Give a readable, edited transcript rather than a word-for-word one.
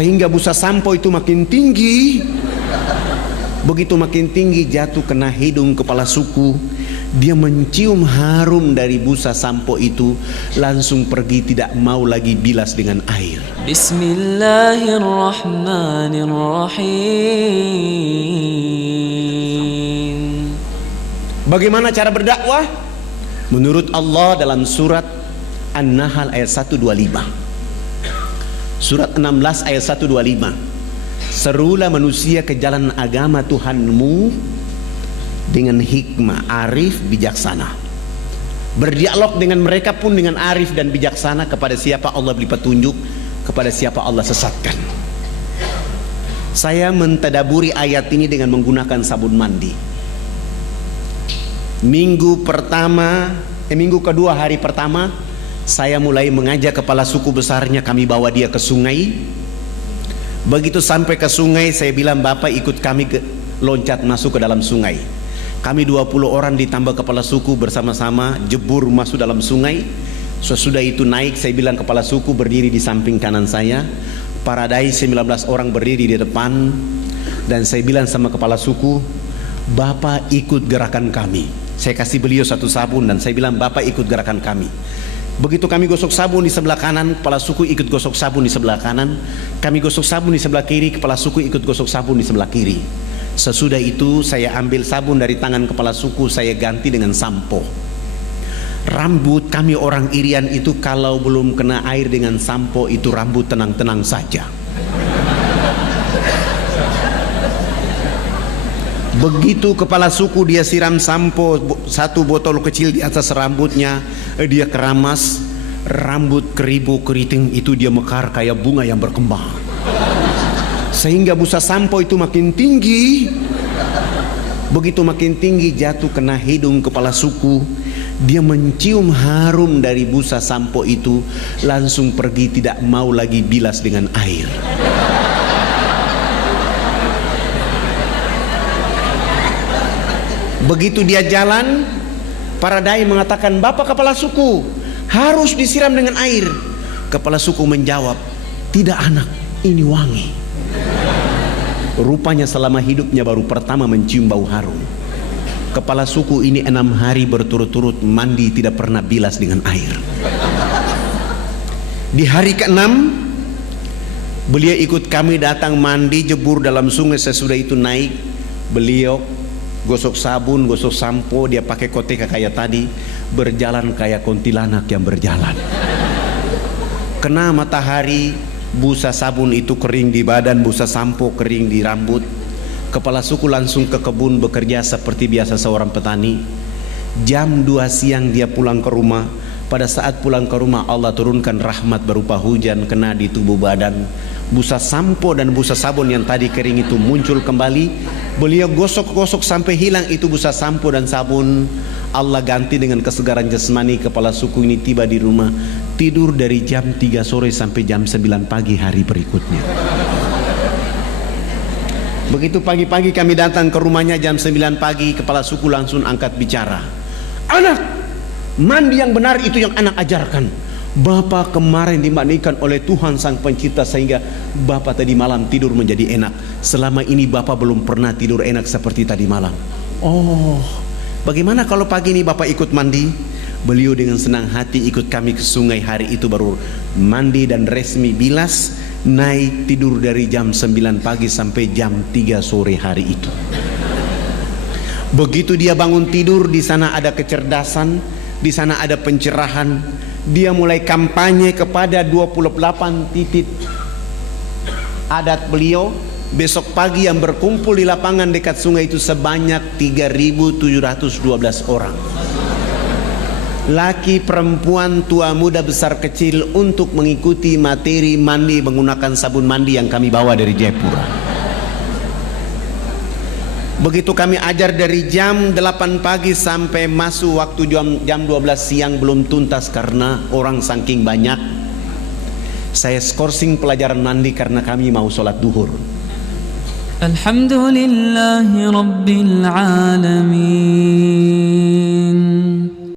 Sehingga busa sampo itu makin tinggi. Begitu makin tinggi jatuh kena hidung kepala suku. Dia mencium harum dari busa sampo itu, langsung pergi, tidak mau lagi bilas dengan air. Bismillahirrahmanirrahim. Bagaimana cara berdakwah? Menurut Allah dalam surat An-Nahl ayat 125. Surat 16 ayat 125. Serulah manusia ke jalan agama Tuhanmu dengan hikmah, arif, bijaksana. Berdialog dengan mereka pun dengan arif dan bijaksana. Kepada siapa Allah beri petunjuk, kepada siapa Allah sesatkan. Saya mentadaburi ayat ini dengan menggunakan sabun mandi. Minggu kedua hari pertama, saya mulai mengajak kepala suku besarnya, kami bawa dia ke sungai. Begitu sampai ke sungai, saya bilang, Bapak ikut kami loncat masuk ke dalam sungai. Kami 20 orang ditambah kepala suku bersama-sama jebur masuk dalam sungai. Sesudah itu naik, saya bilang kepala suku berdiri di samping kanan saya, Paradai 19 orang berdiri di depan. Dan saya bilang sama kepala suku, Bapak ikut gerakan kami. Saya kasih beliau satu sabun dan saya bilang, Bapak ikut gerakan kami. Begitu kami gosok sabun di sebelah kanan, kepala suku ikut gosok sabun di sebelah kanan. Kami gosok sabun di sebelah kiri, kepala suku ikut gosok sabun di sebelah kiri. Sesudah itu saya ambil sabun dari tangan kepala suku, saya ganti dengan sampo. Rambut kami orang Irian itu kalau belum kena air dengan sampo itu rambut tenang-tenang saja. Begitu kepala suku dia siram sampo satu botol kecil di atas rambutnya, dia keramas, rambut keribu keriting itu dia mekar kayak bunga yang berkembang. Sehingga busa sampo itu makin tinggi. Begitu makin tinggi jatuh kena hidung kepala suku. Dia mencium harum dari busa sampo itu, langsung pergi, tidak mau lagi bilas dengan air. Begitu dia jalan, Paradai mengatakan, Bapak kepala suku, harus disiram dengan air. Kepala suku menjawab, tidak anak, ini wangi. Rupanya selama hidupnya baru pertama mencium bau harum. Kepala suku ini 6 hari berturut-turut mandi tidak pernah bilas dengan air. Di hari ke-6 beliau ikut kami datang mandi jebur dalam sungai. Sesudah itu naik, beliau gosok sabun, gosok sampo, dia pakai koteka kayak tadi, berjalan kayak kuntilanak yang berjalan. Kena matahari, busa sabun itu kering di badan, busa sampo kering di rambut. Kepala suku langsung ke kebun bekerja seperti biasa seorang petani. Jam 2 siang dia pulang ke rumah. Pada saat pulang ke rumah Allah turunkan rahmat berupa hujan kena di tubuh badan. Busa sampo dan busa sabun yang tadi kering itu muncul kembali. Beliau gosok-gosok sampai hilang itu busa sampo dan sabun. Allah ganti dengan kesegaran jasmani. Kepala suku ini tiba di rumah, tidur dari jam 3 sore sampai jam 9 pagi hari berikutnya. Begitu pagi-pagi kami datang ke rumahnya jam 9 pagi, kepala suku langsung angkat bicara. Anak, mandi yang benar itu yang anak ajarkan. Bapak kemarin dimandikan oleh Tuhan Sang Pencipta sehingga Bapak tadi malam tidur menjadi enak. Selama ini Bapak belum pernah tidur enak seperti tadi malam. Oh, bagaimana kalau pagi ini Bapak ikut mandi? Beliau dengan senang hati ikut kami ke sungai. Hari itu baru mandi dan resmi bilas, naik tidur dari jam 9 pagi sampai jam 3 sore hari itu. Begitu dia bangun tidur, di sana ada kecerdasan, di sana ada pencerahan. Dia mulai kampanye kepada 28 titik adat beliau. Besok pagi yang berkumpul di lapangan dekat sungai itu sebanyak 3.712 orang. Laki, perempuan, tua, muda, besar, kecil untuk mengikuti materi mandi menggunakan sabun mandi yang kami bawa dari Jayapura. Begitu kami ajar dari jam 8 pagi sampai masuk waktu jam 12 siang belum tuntas karena orang saking banyak. Saya skorsing pelajaran mandi karena kami mau sholat duhur. Alhamdulillahi Rabbil Alamin.